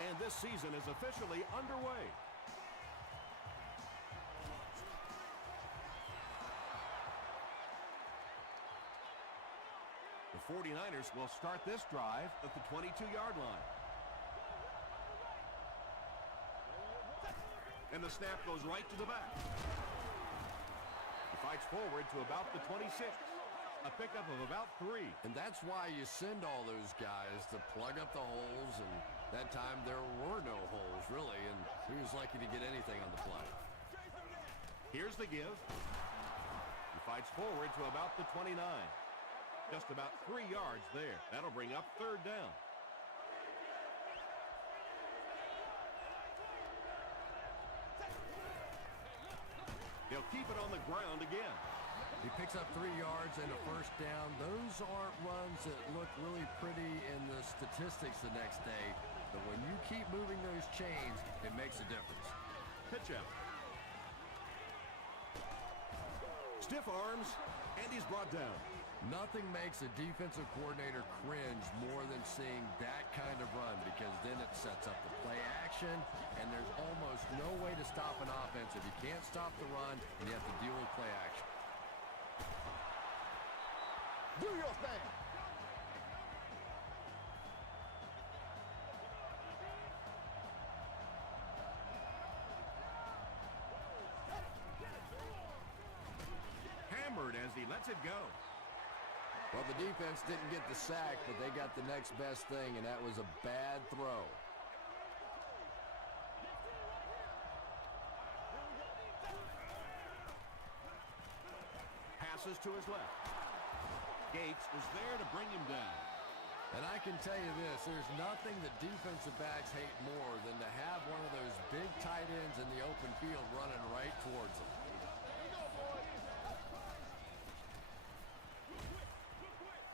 And this season is officially underway. The 49ers will start this drive at the 22-yard line. And the snap goes right to the back. He fights forward to about the 26. A pickup of about 3. And that's why you send all those guys to plug up the holes, and that time there were no holes, really, and he was lucky to get anything on the play. Here's the give. He fights forward to about the 29. Just about 3 yards there. That'll bring up 3rd down. He'll keep it on the ground again. He picks up 3 yards and a 1st down. Those aren't runs that look really pretty in the statistics the next day. But when you keep moving those chains, it makes a difference. Pitch out. Stiff arms, and he's brought down. Nothing makes a defensive coordinator cringe more than seeing that kind of run, because then it sets up the play action, and there's almost no way to stop an offense if you can't stop the run and you have to deal with play action. Do your thing. Hammered as he lets it go. Well, the defense didn't get the sack, but they got the next best thing, and that was a bad throw. Passes to his left. Gates is there to bring him down. And I can tell you this, there's nothing that defensive backs hate more than to have one of those big tight ends in the open field running right towards them.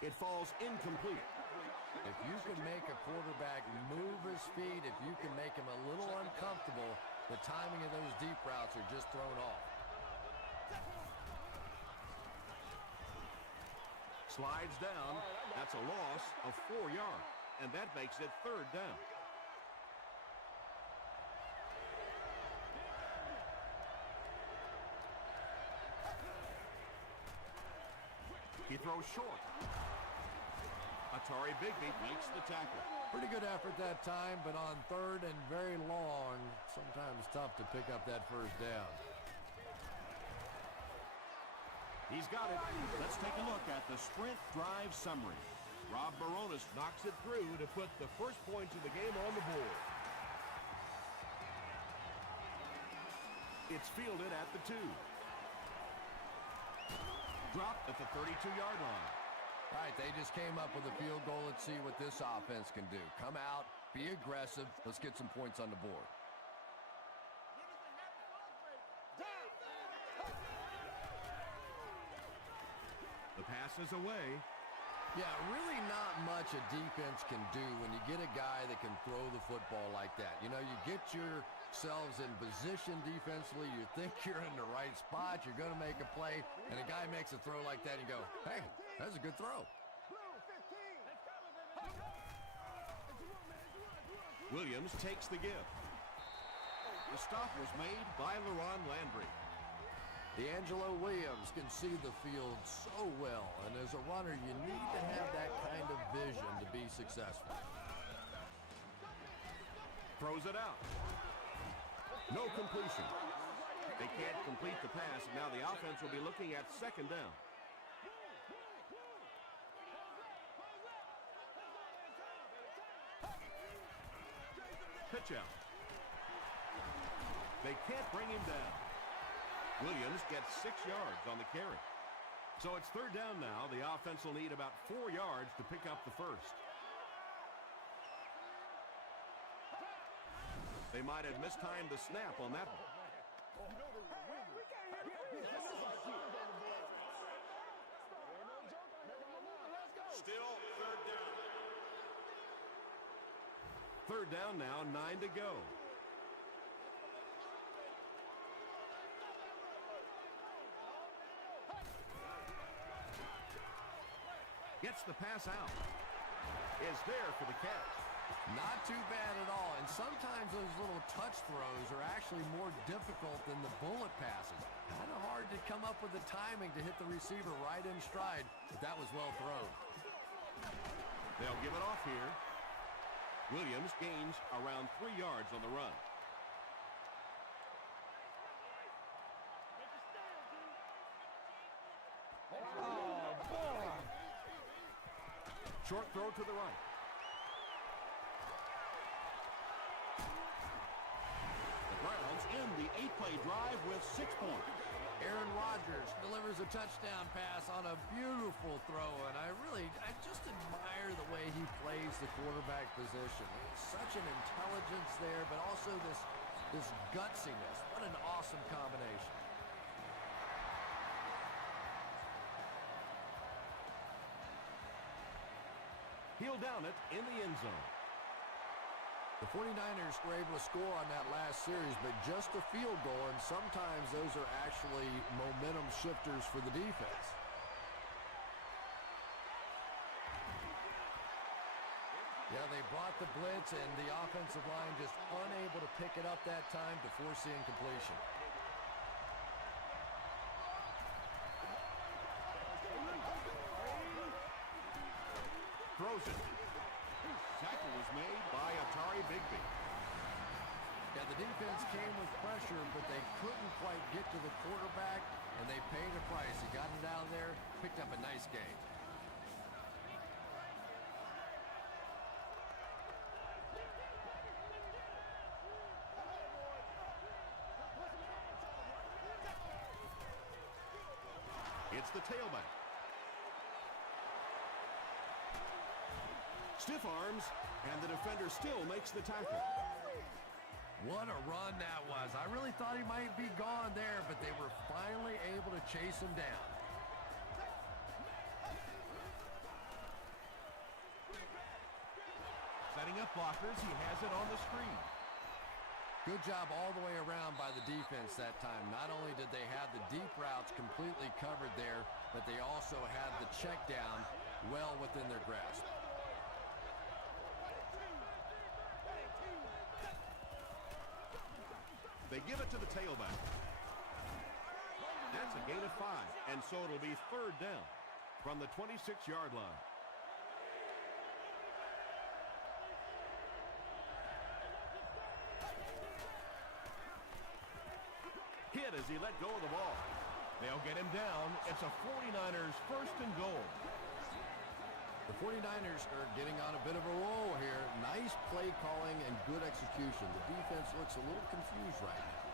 It falls incomplete. If you can make a quarterback move his feet, if you can make him a little uncomfortable, the timing of those deep routes are just thrown off. Slides down. That's a loss of 4 yards. And that makes it 3rd down. He throws short. Atari Bigby makes the tackle. Pretty good effort that time, but on 3rd and very long, sometimes tough to pick up that 1st down. He's got it. Let's take a look at the sprint drive summary. Rob Baronis knocks it through to put the first points of the game on the board. It's fielded at the 2. Dropped at the 32-yard line. All right, they just came up with a field goal. Let's see what this offense can do. Come out, be aggressive. Let's get some points on the board. The pass is away. Yeah, really not much a defense can do when you get a guy that can throw the football like that. You know, you get yourselves in position defensively. You think you're in the right spot. You're going to make a play, and a guy makes a throw like that, and you go, hey, that's a good throw. Williams takes the give. The stop was made by LaRon Landry. DeAngelo Williams can see the field so well, and as a runner, you need to have that kind of vision to be successful. Throws it out. No completion. They can't complete the pass. Now the offense will be looking at 2nd down. Pitch out. They can't bring him down. Williams gets 6 yards on the carry. So it's 3rd down now. The offense will need about 4 yards to pick up the 1st. They might have mistimed the snap on that one. Still 3rd down. 3rd down now, 9 to go. Gets the pass out. Is there for the catch. Not too bad at all. And sometimes those little touch throws are actually more difficult than the bullet passes. Kind of hard to come up with the timing to hit the receiver right in stride, but that was well thrown. They'll give it off here. Williams gains around 3 yards on the run. Oh, boy. Short throw to the right. The Browns end the 8-play drive with 6 points. Aaron Rodgers delivers a touchdown pass on a beautiful throw, and I just admire the way he plays the quarterback position. Such an intelligence there, but also this gutsiness. What an awesome combination. He'll down it in the end zone. The 49ers were able to score on that last series, but just a field goal, and sometimes those are actually momentum shifters for the defense. Yeah, they brought the blitz, and the offensive line just unable to pick it up that time to force the incompletion. Throws it. Tackle was made by Atari Bigby. Yeah, the defense came with pressure, but they couldn't quite get to the quarterback, and they paid a price. He got it out there, picked up a nice gain. It's the tailback. Stiff arms, and the defender still makes the tackle. What a run that was. I really thought he might be gone there, but they were finally able to chase him down. Setting up blockers, he has it on the screen. Good job all the way around by the defense that time. Not only did they have the deep routes completely covered there, but they also had the check down well within their grasp. They give it to the tailback. That's a gain of 5, and so it'll be 3rd down from the 26-yard line. Hit as he let go of the ball. They'll get him down. It's a 49ers 1st and goal. The 49ers are getting on a bit of a roll here. Nice play calling and good execution. The defense looks a little confused right now.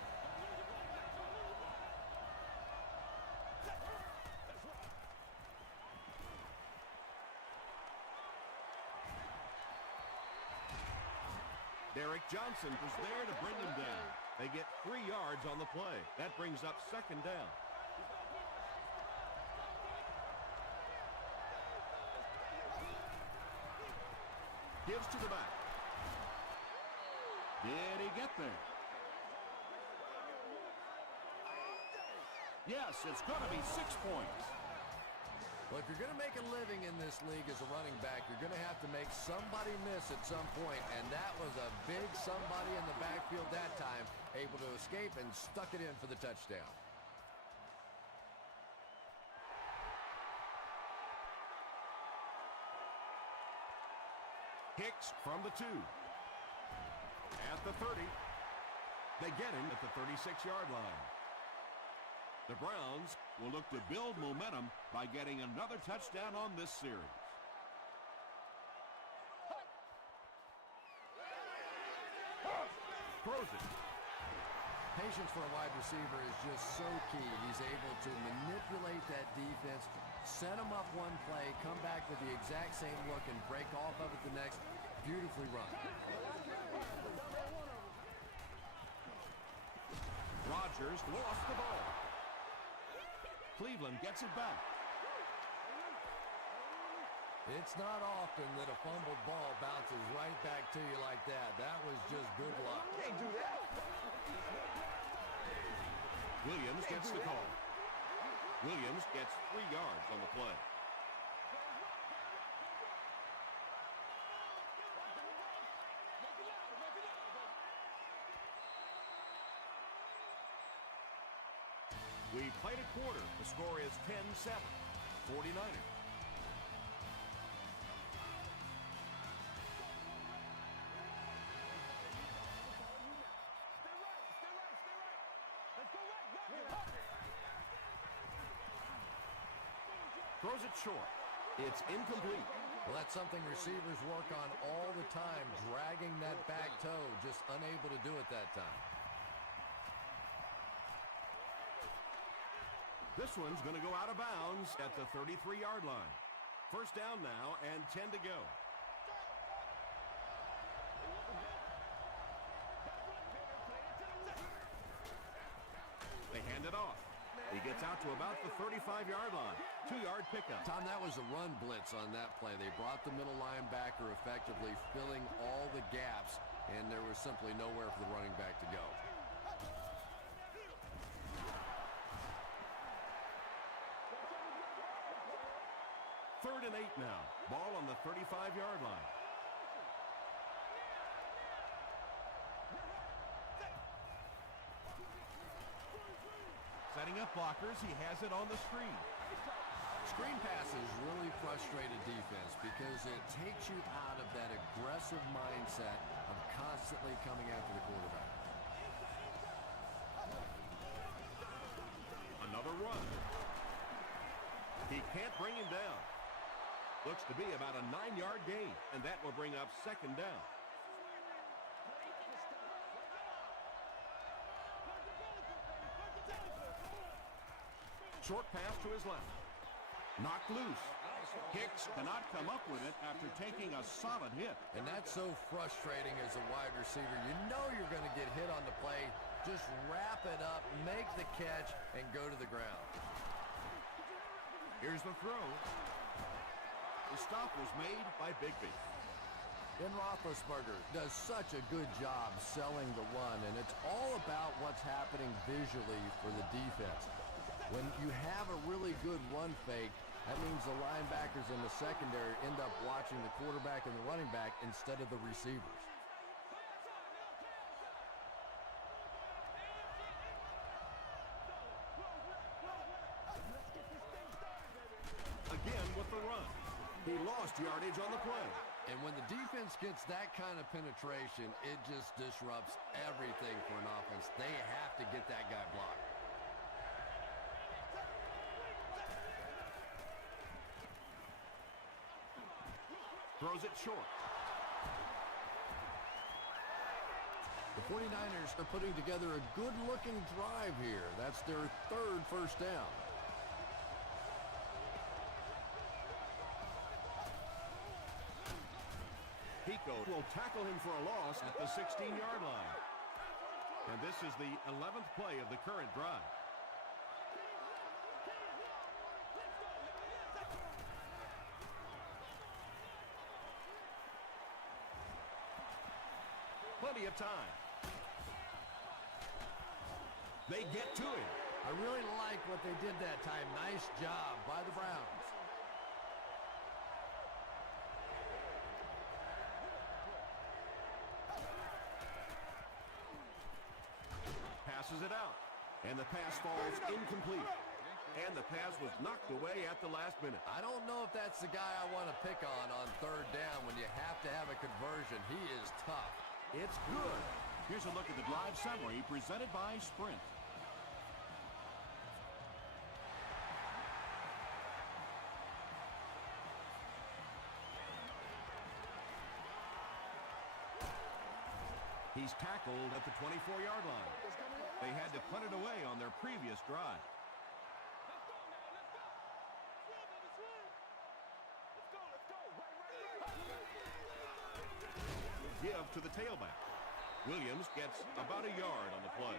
Derek Johnson was there to bring him down. They get 3 yards on the play. That brings up 2nd down. Gives to the back. Did he get there? Yes, it's going to be 6 points. Well, if you're going to make a living in this league as a running back, you're going to have to make somebody miss at some point, and that was a big somebody in the backfield that time, able to escape and stuck it in for the touchdown. Hicks from the 2. At the 30. They get him at the 36-yard line. The Browns will look to build momentum by getting another touchdown on this series. Throws it. Patience for a wide receiver is just so key. He's able to manipulate that defense, set them up one play, come back with the exact same look, and break off of it the next. Beautifully run. Rodgers lost the ball. Cleveland gets it back. It's not often that a fumbled ball bounces right back to you like that. That was just good luck. Can't do that. Williams gets the call. Williams gets 3 yards on the play. We played a quarter. The score is 10-7. 49ers. Throws it short. It's incomplete. Well, that's something receivers work on all the time, dragging that back toe, just unable to do it that time. This one's going to go out of bounds at the 33-yard line. First down now and 10 to go. They hand it off. He gets out to about the 35-yard line. 2-yard pickup. Tom, that was a run blitz on that play. They brought the middle linebacker effectively filling all the gaps, and there was simply nowhere for the running back to go. Third and 8 now. Ball on the 35-yard line. Setting up blockers, he has it on the screen. Screen passes really frustrate a defense because it takes you out of that aggressive mindset of constantly coming after the quarterback. Another run. He can't bring him down. Looks to be about a 9-yard gain, and that will bring up second down. Short pass to his left. Knocked loose. Hicks cannot come up with it after taking a solid hit. And that's so frustrating as a wide receiver. You know you're going to get hit on the play. Just wrap it up, make the catch, and go to the ground. Here's the throw. The stop was made by Bigbie. Ben Roethlisberger does such a good job selling the run, and it's all about what's happening visually for the defense. When you have a really good run fake, that means the linebackers in the secondary end up watching the quarterback and the running back instead of the receivers. Again with the run. He lost yardage on the play. And when the defense gets that kind of penetration, it just disrupts everything for an offense. They have to get that guy blocked. Throws it short. The 49ers are putting together a good-looking drive here. That's their third first down. Pico will tackle him for a loss at the 16-yard line. And this is the 11th play of the current drive. Plenty of time. They get to him. I really like what they did that time. Nice job by the Browns. Passes it out. And the pass falls incomplete. And the pass was knocked away at the last minute. I don't know if that's the guy I want to pick on third down when you have to have a conversion. He is tough. It's good. Here's a look at the drive summary presented by Sprint. He's tackled at the 24-yard line. They had to punt it away on their previous drive. Give to the tailback. Williams gets about a yard on the play.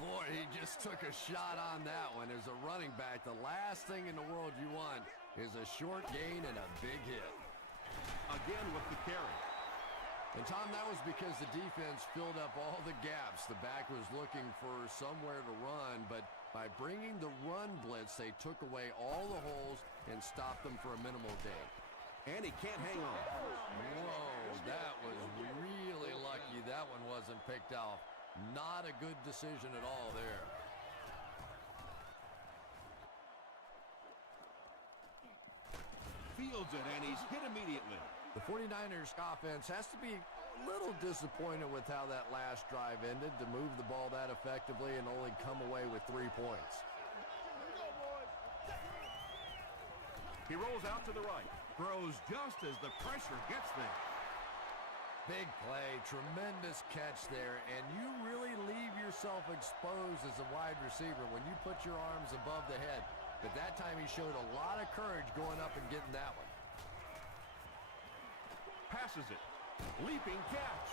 Boy, he just took a shot on that one. As a running back, the last thing in the world you want is a short gain and a big hit. Again with the carry. And, Tom, that was because the defense filled up all the gaps. The back was looking for somewhere to run, but by bringing the run blitz, they took away all the holes and stopped them for a minimal gain. And he can't hang on. Whoa, that was really lucky that one wasn't picked off. Not a good decision at all there. fields it, and he's hit immediately. The 49ers offense has to be a little disappointed with how that last drive ended to move the ball that effectively and only come away with 3 points. He rolls out to the right, throws just as the pressure gets there. Big play, tremendous catch there, and you really leave yourself exposed as a wide receiver when you put your arms above the head. But that time he showed a lot of courage going up and getting that one. Passes it. Leaping catch.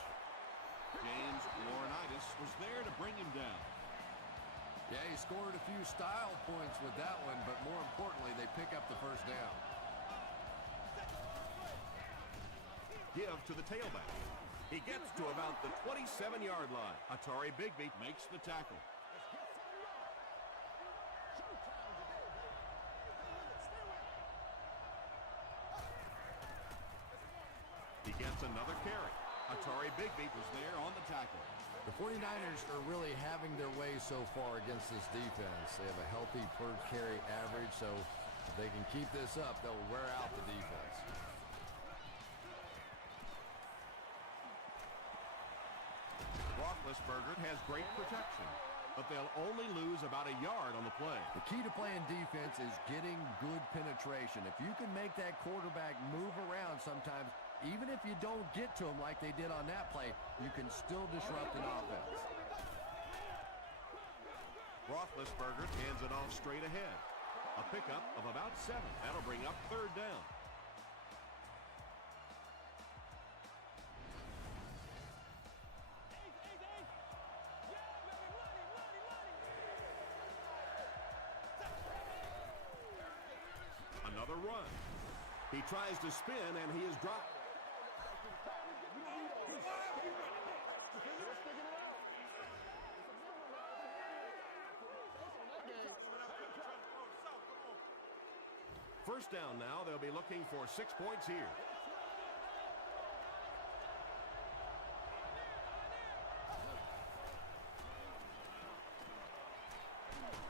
James Laurinaitis was there to bring him down. Yeah, he scored a few style points with that one, but more importantly, they pick up the first down. Give to the tailback. He gets to about the 27-yard line. Atari Bigby makes the tackle. He gets another carry. Atari Bigby was there on the tackle. The 49ers are really having their way so far against this defense. They have a healthy per carry average, so if they can keep this up, they'll wear out the defense. Roethlisberger has great protection, but they'll only lose about a yard on the play. The key to playing defense is getting good penetration. If you can make that quarterback move around sometimes, even if you don't get to him like they did on that play, you can still disrupt an offense. Roethlisberger hands it off straight ahead. A pickup of about 7. That'll bring up 3rd down. Another run. He tries to spin, and he is dropped. First down now. They'll be looking for 6 points here.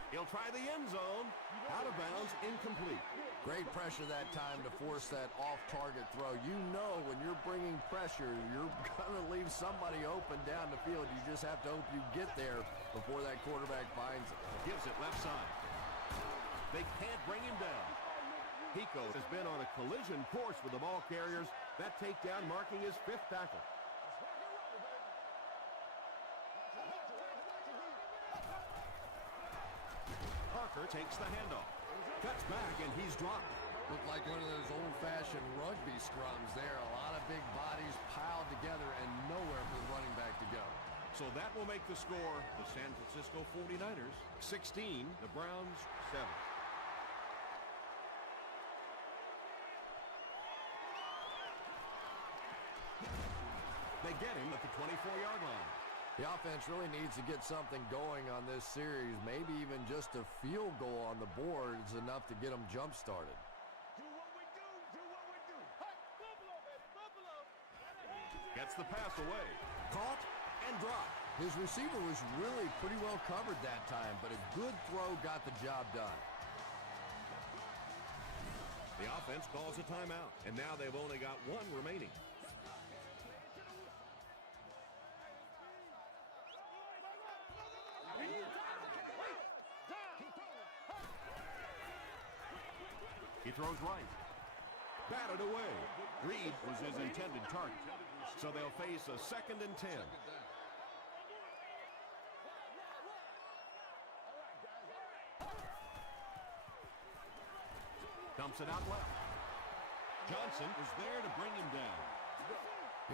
He'll try the end zone. Out of bounds, incomplete. Great pressure that time to force that off-target throw. You know when you're bringing pressure, you're going to leave somebody open down the field. You just have to hope you get there before that quarterback finds it. Gives it left side. They can't bring him down. Pico has been on a collision course with the ball carriers. That takedown marking his 5th tackle. Parker takes the handoff. Cuts back, and he's dropped. Looked like one of those old-fashioned rugby scrums there. A lot of big bodies piled together and nowhere for the running back to go. So that will make the score the San Francisco 49ers 16, the Browns 7. They get him at the 24-yard line. The offense really needs to get something going on this series. Maybe even just a field goal on the board is enough to get them jump-started. Gets the pass away. Caught and dropped. His receiver was really pretty well covered that time, but a good throw got the job done. The offense calls a timeout, and now they've only got 1 remaining. He throws right. Batted away. Reed was his intended target. So they'll face a 2nd and 10. Dumps it out left. Johnson was there to bring him down.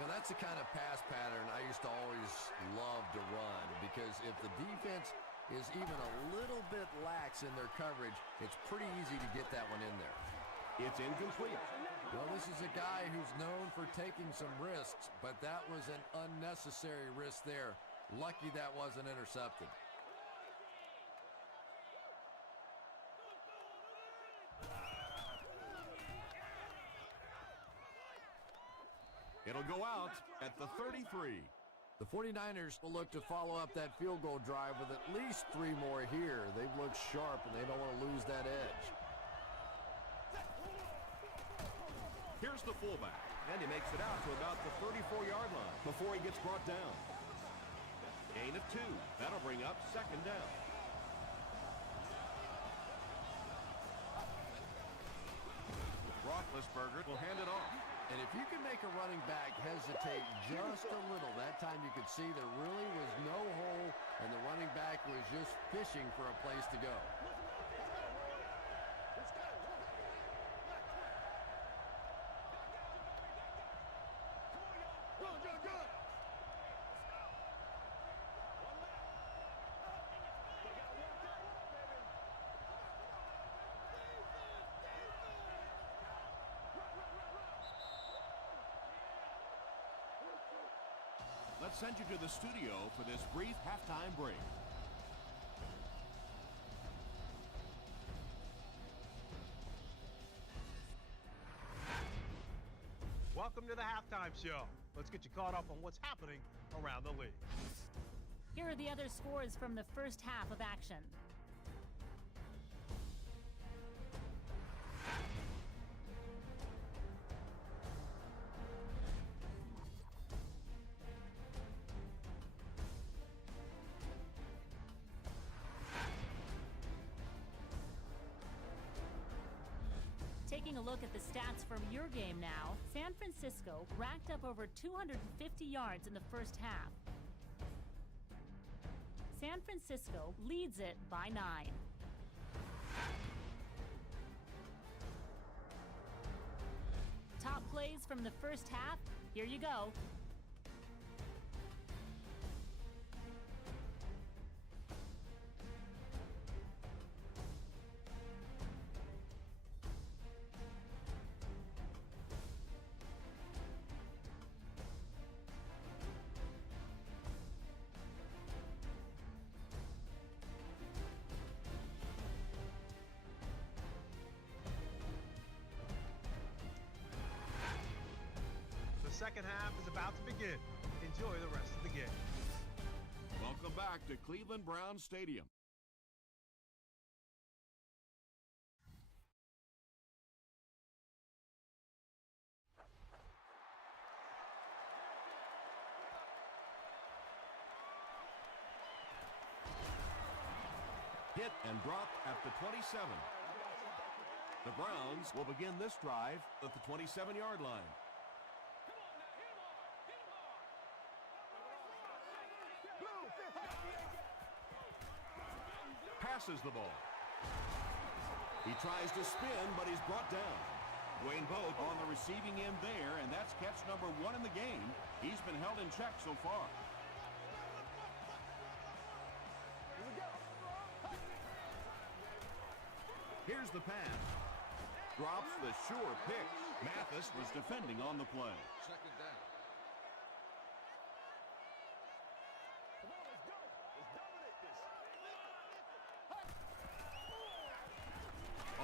You know, that's the kind of pass pattern I used to always love to run, because if the defense is even a little bit lax in their coverage, it's pretty easy to get that one in there. It's incomplete. Well, this is a guy who's known for taking some risks, but that was an unnecessary risk there. Lucky that wasn't intercepted. It'll go out at the 33. The 49ers will look to follow up that field goal drive with at least 3 more here. They've looked sharp, and they don't want to lose that edge. Here's the fullback, and he makes it out to about the 34-yard line before he gets brought down. Gain of 2. That'll bring up second down. Roethlisberger will hand it off. And if you can make a running back hesitate just a little, that time you could see there really was no hole, and the running back was just fishing for a place to go. Let's send you to the studio for this brief halftime break. Welcome to the halftime show. Let's get you caught up on what's happening around the league. Here are the other scores from the first half of action. Taking a look at the stats from your game now, San Francisco racked up over 250 yards in the first half. San Francisco leads it by 9. Top plays from the first half, here you go. The second half is about to begin. Enjoy the rest of the game. Welcome back to Cleveland Browns Stadium. Hit and dropped at the 27. The Browns will begin this drive at the 27-yard line. Passes the ball. He tries to spin, but he's brought down. Dwayne Bowe on the receiving end there, and that's catch number 1 in the game. He's been held in check so far. Here's the pass. Drops the sure pick. Mathis was defending on the play. Second down.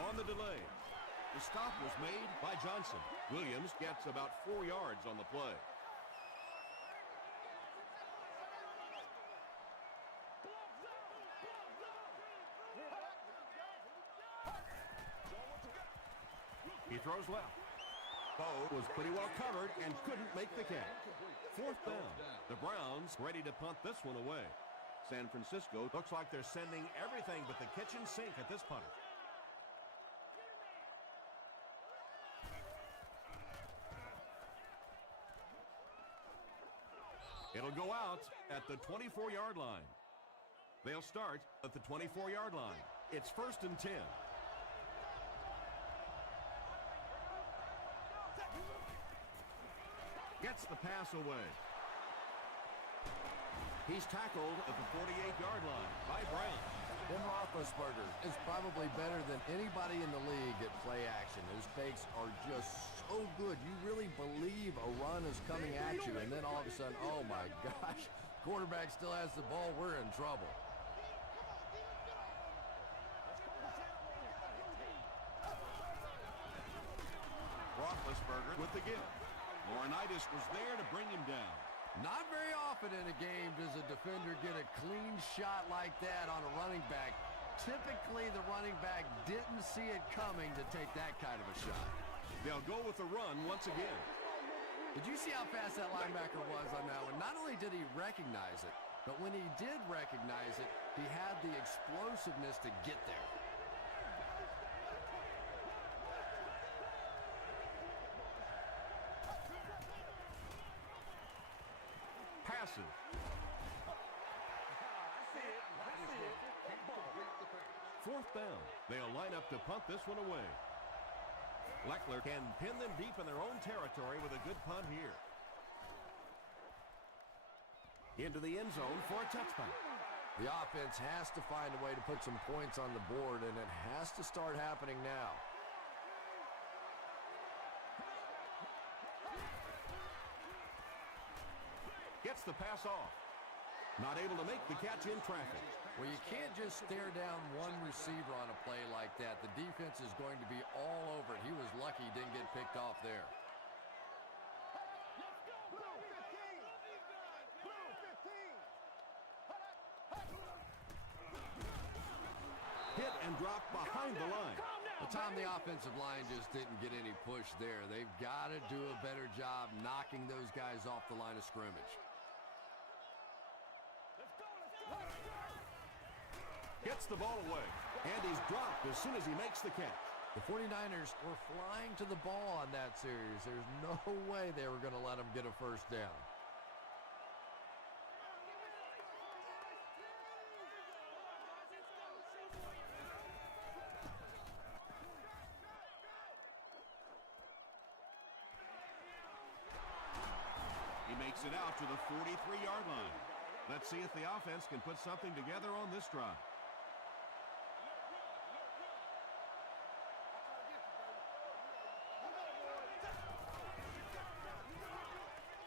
On the delay. The stop was made by Johnson. Williams gets about 4 yards on the play. He throws left. Bowe was pretty well covered and couldn't make the catch. Fourth down. The Browns ready to punt this one away. San Francisco looks like they're sending everything but the kitchen sink at this punter. It'll go out at the 24-yard line. They'll start at the 24-yard line. It's 1st and 10. Gets the pass away. He's tackled at the 48-yard line by Brown. Ben Roethlisberger is probably better than anybody in the league at play action. His fakes are just so good. You really believe a run is coming at you, and then all of a sudden, oh my gosh, quarterback still has the ball. We're in trouble. Roethlisberger with the give. Laurinaitis was there to bring him down. Not very often in a game does a defender get a clean shot like that on a running back. Typically, the running back didn't see it coming to take that kind of a shot. They'll go with the run once again. Did you see how fast that linebacker was on that one? Not only did he recognize it, but when he did recognize it, he had the explosiveness to get there. Passes. Fourth down. They'll line up to punt this one away. Leckler can pin them deep in their own territory with a good punt here. Into the end zone for a touchback. The offense has to find a way to put some points on the board, and it has to start happening now. Gets the pass off. Not able to make the catch in traffic. Well, you can't just stare down one receiver on a play like that. The defense is going to be all over it. He was lucky he didn't get picked off there. Hit and drop behind the line. The time the offensive line just didn't get any push there. They've got to do a better job knocking those guys off the line of scrimmage. Gets the ball away. And he's dropped as soon as he makes the catch. The 49ers were flying to the ball on that series. There's no way they were going to let them get a first down. He makes it out to the 43-yard line. Let's see if the offense can put something together on this drive.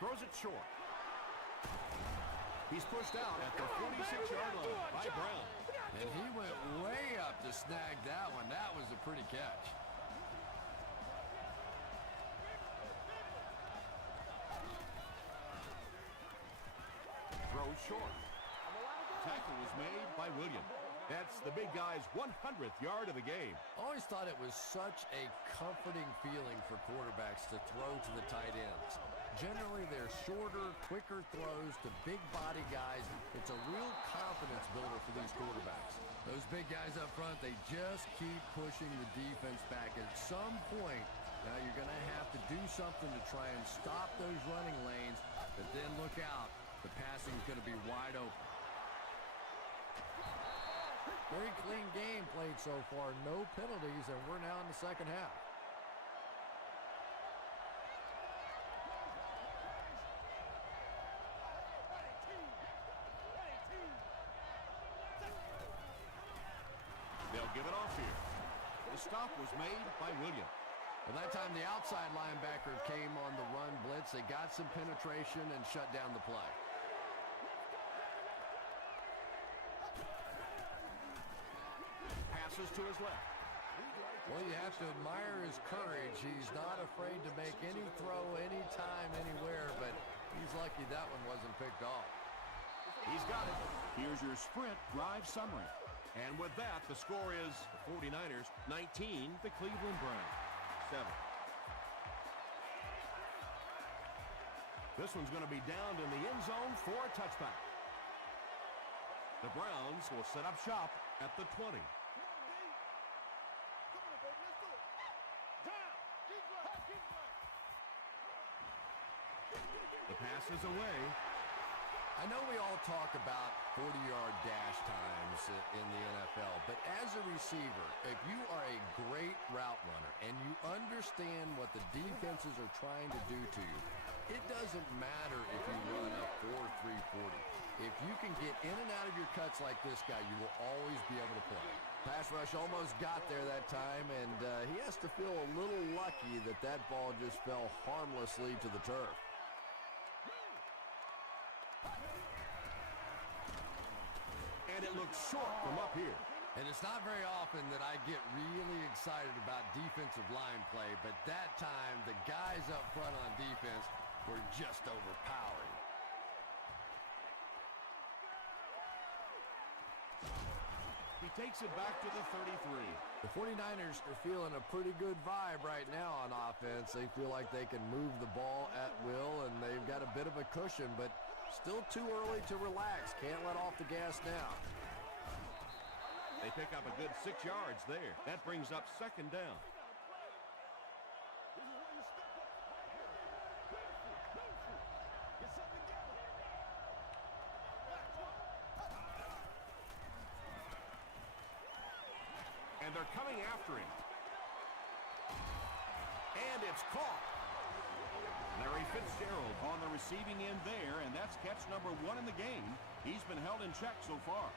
Throws it short. He's pushed out at the 46-yard line by Brown. And he went way up to snag that one. That was a pretty catch. Throws short. Tackle was made by Williams. That's the big guy's 100th yard of the game. Always thought it was such a comforting feeling for quarterbacks to throw to the tight ends. Generally, they're shorter, quicker throws to big body guys. It's a real confidence builder for these quarterbacks. Those big guys up front, they just keep pushing the defense back. At some point, now you're going to have to do something to try and stop those running lanes, but then look out. The passing is going to be wide open. Very clean game played so far. No penalties, and we're now in the second half. They'll give it off here. The stop was made by Williams. Well, that time the outside linebacker came on the run blitz. They got some penetration and shut down the play. Passes to his left. Well, you have to admire his courage. He's not afraid to make any throw, anytime, anywhere, but he's lucky that one wasn't picked off. He's got it. Here's your sprint drive summary. And with that, the score is 49ers 19, the Cleveland Browns 7. This one's going to be down in the end zone for a touchback. The Browns will set up shop at the 20. The pass is away. I know we all talk about 40-yard dash times in the NFL, but as a receiver, if you are a great route runner and you understand what the defenses are trying to do to you, it doesn't matter if you run a 4.340. If you can get in and out of your cuts like this guy, you will always be able to play. Pass rush almost got there that time, and he has to feel a little lucky that that ball just fell harmlessly to the turf. And it looks short from up here. And it's not very often that I get really excited about defensive line play, but that time the guys up front on defense were just overpowering. He takes it back to the 33. The 49ers are feeling a pretty good vibe right now on offense. They feel like they can move the ball at will, and they've got a bit of a cushion, but still too early to relax. Can't let off the gas now. They pick up a good 6 yards there. That brings up second down. And they're coming after him. And it's caught. Larry Fitzgerald on the receiving end there, and that's catch number 1 in the game. He's been held in check so far.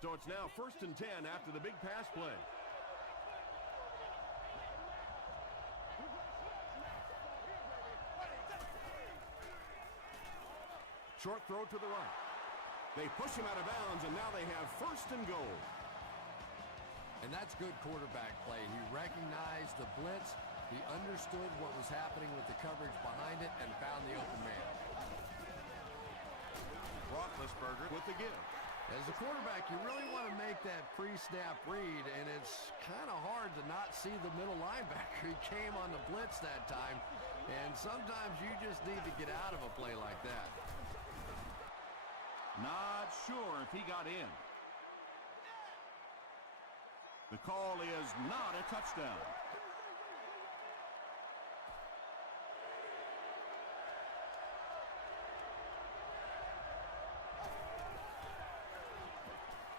So it's now 1st and 10 after the big pass play. Short throw to the right. They push him out of bounds, and now they have 1st and goal. And that's good quarterback play. He recognized the blitz. He understood what was happening with the coverage behind it and found the open man. Roethlisberger with the give. As a quarterback, you really want to make that pre-snap read, and it's kind of hard to not see the middle linebacker. He came on the blitz that time, and sometimes you just need to get out of a play like that. Not sure if he got in. The call is not a touchdown.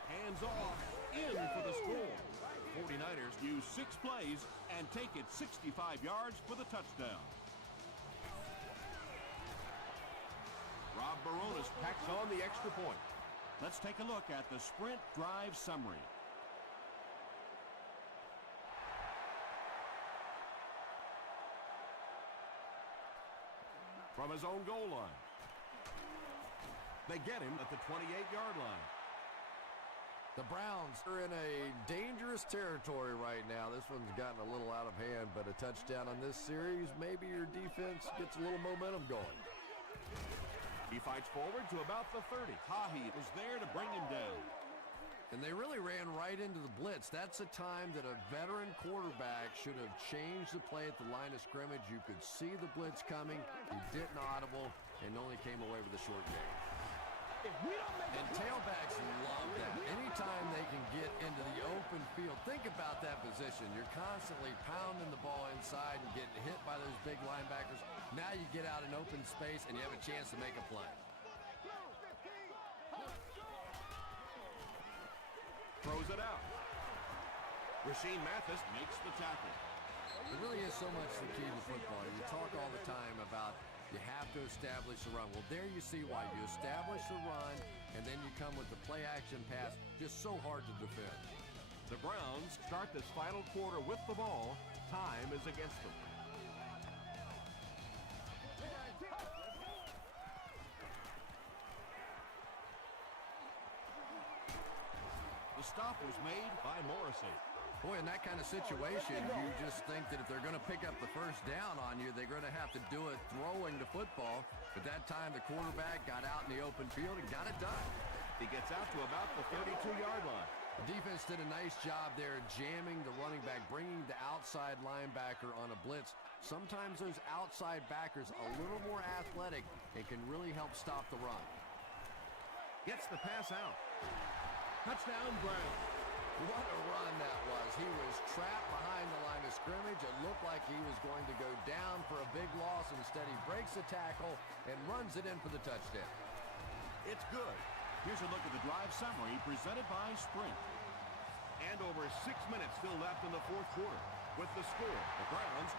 Hands off, in for the score. 49ers use 6 plays and take it 65 yards for the touchdown. Rob Baronis packs on the extra point. Let's take a look at the sprint drive summary. From his own goal line. They get him at the 28-yard line. The Browns are in a dangerous territory right now. This one's gotten a little out of hand, but a touchdown on this series, maybe your defense gets a little momentum going. He fights forward to about the 30. Tahi was there to bring him down. And they really ran right into the blitz. That's a time that a veteran quarterback should have changed the play at the line of scrimmage. You could see the blitz coming. He didn't audible and only came away with a short gain. And tailbacks love that. Anytime they can get into the open field, think about that position. You're constantly pounding the ball inside and getting hit by those big linebackers. Now you get out in open space and you have a chance to make a play. Throws it out. Rasheem Mathis makes the tackle. It really is so much the key to football. You talk all the time about you have to establish the run. Well, there you see why. You establish the run, and then you come with the play-action pass. Just so hard to defend. The Browns start this final quarter with the ball. Time is against them. The stop was made by Morrissey. Boy, in that kind of situation, you just think that if they're going to pick up the first down on you, they're going to have to do it throwing the football. But that time, the quarterback got out in the open field and got it done. He gets out to about the 32-yard line. The defense did a nice job there jamming the running back, bringing the outside linebacker on a blitz. Sometimes those outside backers a little more athletic and can really help stop the run. Gets the pass out. Touchdown, Brown. What a run that was. He was trapped behind the line of scrimmage. It looked like he was going to go down for a big loss. Instead, he breaks the tackle and runs it in for the touchdown. It's good. Here's a look at the drive summary presented by Sprint. And over 6 minutes still left in the fourth quarter. With the score, the Browns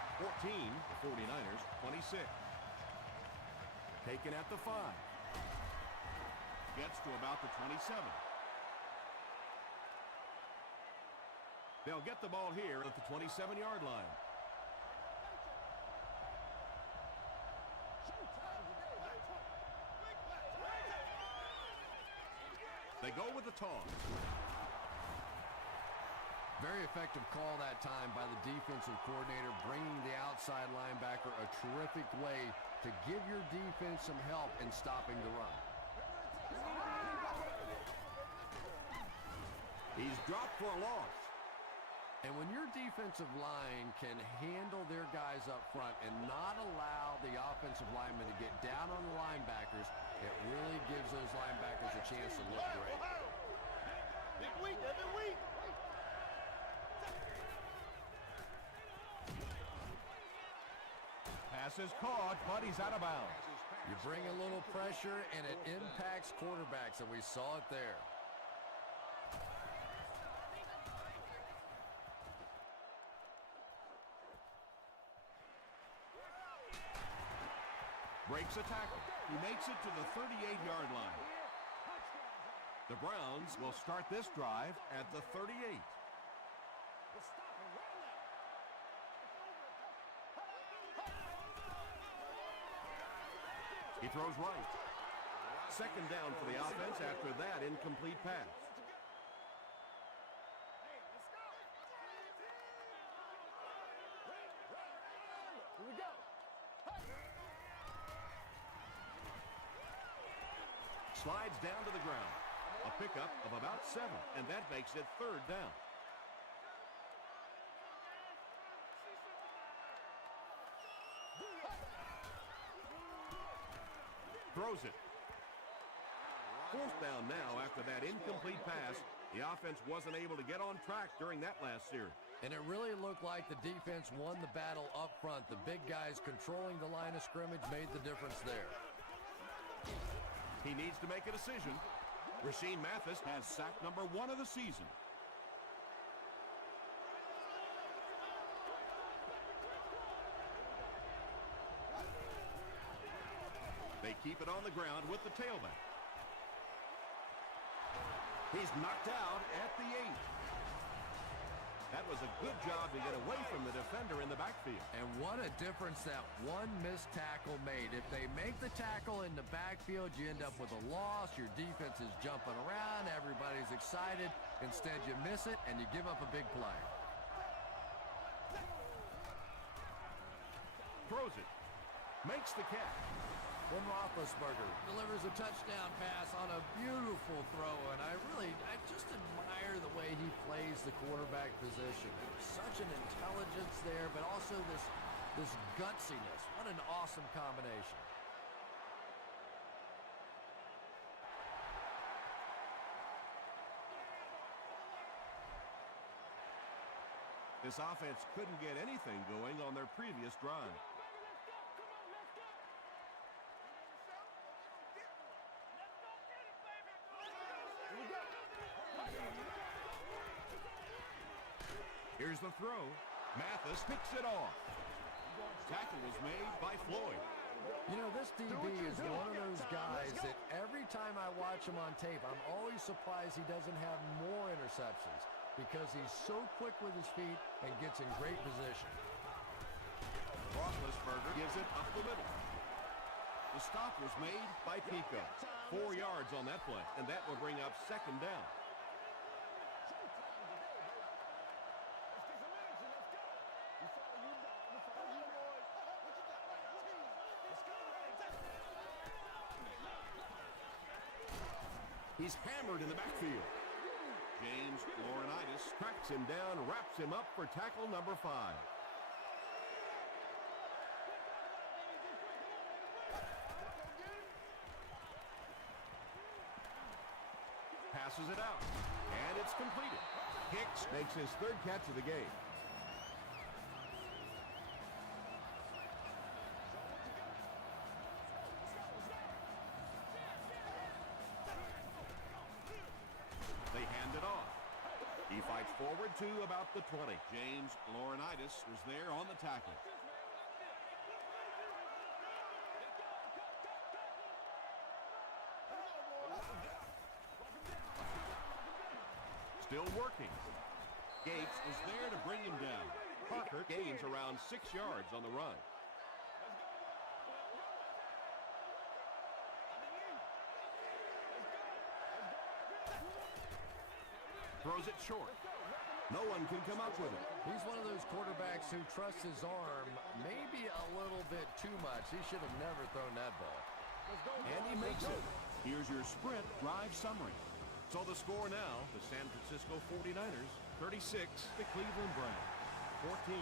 14, the 49ers 26. Taken at the 5. Gets to about the 27. They'll get the ball here at the 27-yard line. They go with the toss. Very effective call that time by the defensive coordinator, bringing the outside linebacker a terrific way to give your defense some help in stopping the run. He's dropped for a loss. And when your defensive line can handle their guys up front and not allow the offensive linemen to get down on the linebackers, it really gives those linebackers a chance to look great. Big week, every week. Pass is caught, but he's out of bounds. You bring a little pressure, and it impacts quarterbacks, and we saw it there. Breaks a tackle. He makes it to the 38-yard line. The Browns will start this drive at the 38. He throws right. Second down for the offense after that incomplete pass. Here we go. Slides down to the ground. A pickup of about 7, and that makes it third down. Throws it. Fourth down now after that incomplete pass. The offense wasn't able to get on track during that last series. And it really looked like the defense won the battle up front. The big guys controlling the line of scrimmage made the difference there. He needs to make a decision. Rashean Mathis has sack number 1 of the season. They keep it on the ground with the tailback. He's knocked out at the 8. That was a good job to get away from the defender in the backfield. And what a difference that one missed tackle made. If they make the tackle in the backfield, you end up with a loss. Your defense is jumping around. Everybody's excited. Instead, you miss it, and you give up a big play. Throws it. Makes the catch. Ben Roethlisberger delivers a touchdown pass on a beautiful throw, and I just admire the way he plays the quarterback position. Such an intelligence there, but also this gutsiness. What an awesome combination. This offense couldn't get anything going on their previous drive. Here's the throw. Mathis picks it off. Tackle was made by Floyd. You know, this DB is one of those guys that every time I watch him on tape, I'm always surprised he doesn't have more interceptions because he's so quick with his feet and gets in great position. Roethlisberger gives it up the middle. The stop was made by Pico. 4 yards on that play, and that will bring up second down. He's hammered in the backfield. James Laurinaitis tracks him down, wraps him up for tackle number 5. Passes it out, and it's completed. Hicks makes his 3rd catch of the game. They hand it off. He fights forward to about the 20. James Laurinaitis was there on the tackle. Still working. Gates was there to bring him down. Parker gains around 6 yards on the run. Throws it short. No one can come up with it. He's one of those quarterbacks who trusts his arm maybe a little bit too much. He should have never thrown that ball. And he makes it. Here's your sprint drive summary. So the score now, the San Francisco 49ers, 36, the Cleveland Browns, 14.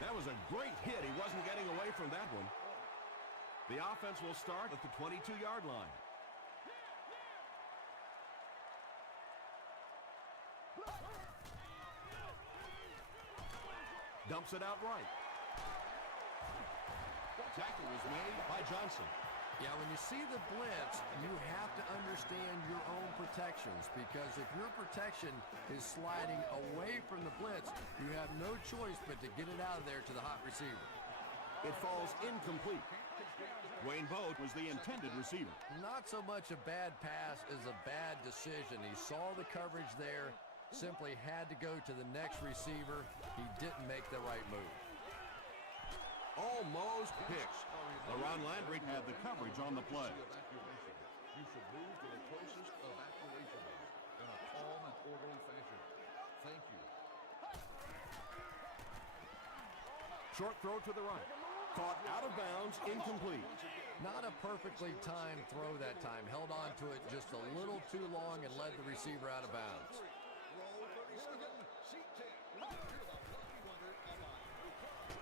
That was a great hit. He wasn't getting away from that one. The offense will start at the 22-yard line. Dumps it out right. Tackle was made by Johnson. Yeah, when you see the blitz, you have to understand your own protections, because if your protection is sliding away from the blitz, you have no choice but to get it out of there to the hot receiver. It falls incomplete. Wayne Boat was the intended receiver. Not so much a bad pass as a bad decision. He saw the coverage there, simply had to go to the next receiver. He didn't make the right move. Almost picked. LaRon Landry had the coverage on the play. You should move to the closest evacuation room in a calm and orderly fashion. Thank you. Short throw to the right. Caught out of bounds, incomplete. Not a perfectly timed throw that time. Held on to it just a little too long and led the receiver out of bounds.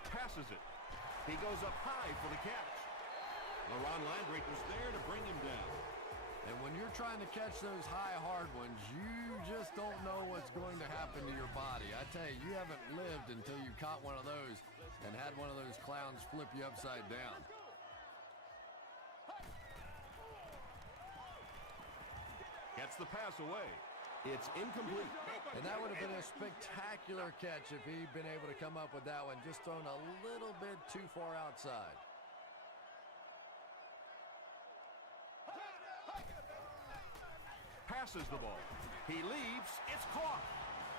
Passes it. He goes up high for the catch. LaRon Landry was there to bring him down. And when you're trying to catch those high, hard ones, you just don't know what's going to happen to your body. I tell you, you haven't lived until you caught one of those and had one of those clowns flip you upside down. Gets the pass away. It's incomplete. And that would have been a spectacular catch if he'd been able to come up with that one, just thrown a little bit too far outside. Passes the ball. He leaps. It's caught.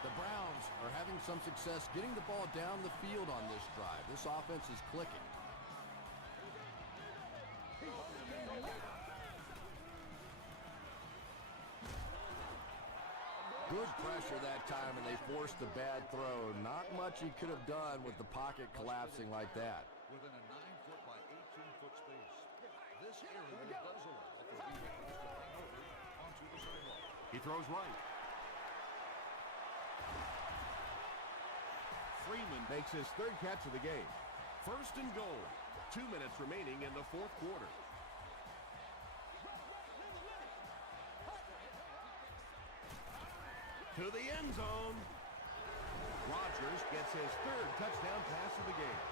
The Browns are having some success getting the ball down the field on this drive. This offense is clicking. Good pressure that time, and they forced the bad throw. Not much he could have done with the pocket collapsing like that. Within a 9-foot by 18-foot space. This area does allow for vehicles to hang over onto the sidewalk. He throws right. Freeman makes his third catch of the game. First and goal. 2 minutes remaining in the fourth quarter. To the end zone. Rodgers gets his third touchdown pass of the game.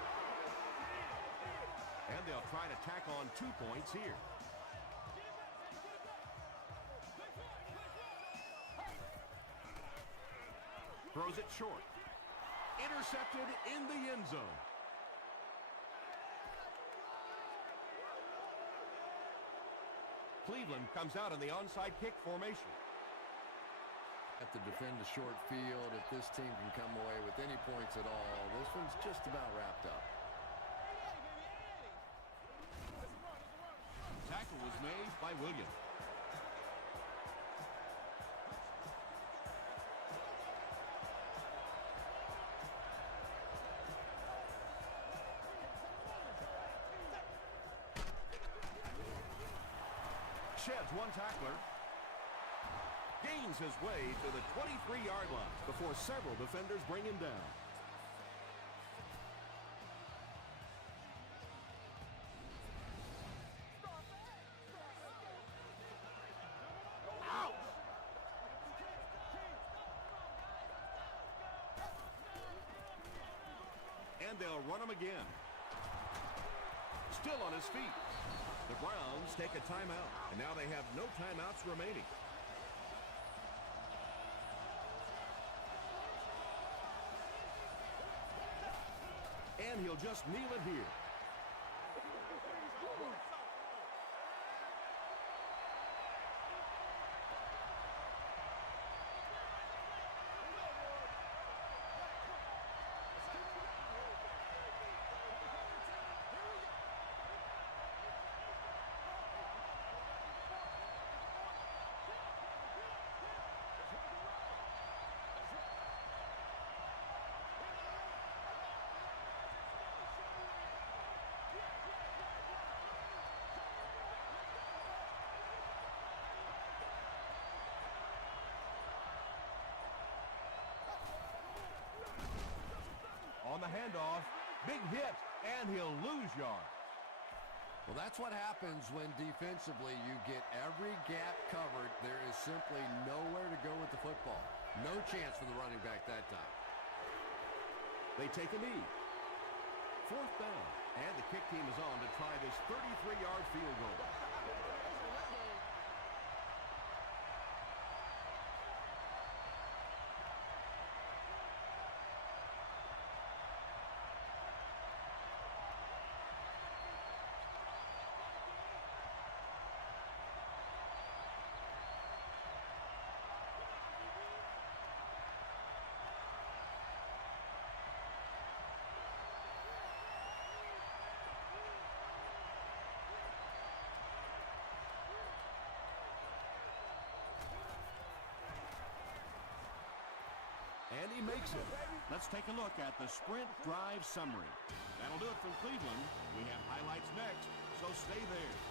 And they'll try to tack on 2 points here. Throws it short. Intercepted in the end zone. Cleveland comes out in the onside kick formation. Have to defend a short field. If this team can come away with any points at all, this one's just about wrapped up. Tackle was made by Williams. Sheds one tackler. Gains his way to the 23-yard line before several defenders bring him down. Out! And they'll run him again. Still on his feet. The Browns take a timeout, and now they have no timeouts remaining. And he'll just kneel it here. on the handoff. Big hit, and he'll lose yards. Well, that's what happens when defensively you get every gap covered. There is simply nowhere to go with the football. No chance for the running back that time. They take a knee. Fourth down, and the kick team is on to try this 33-yard field goal. And he makes it. Let's take a look at the Sprint Drive Summary. That'll do it from Cleveland. We have highlights next, so stay there.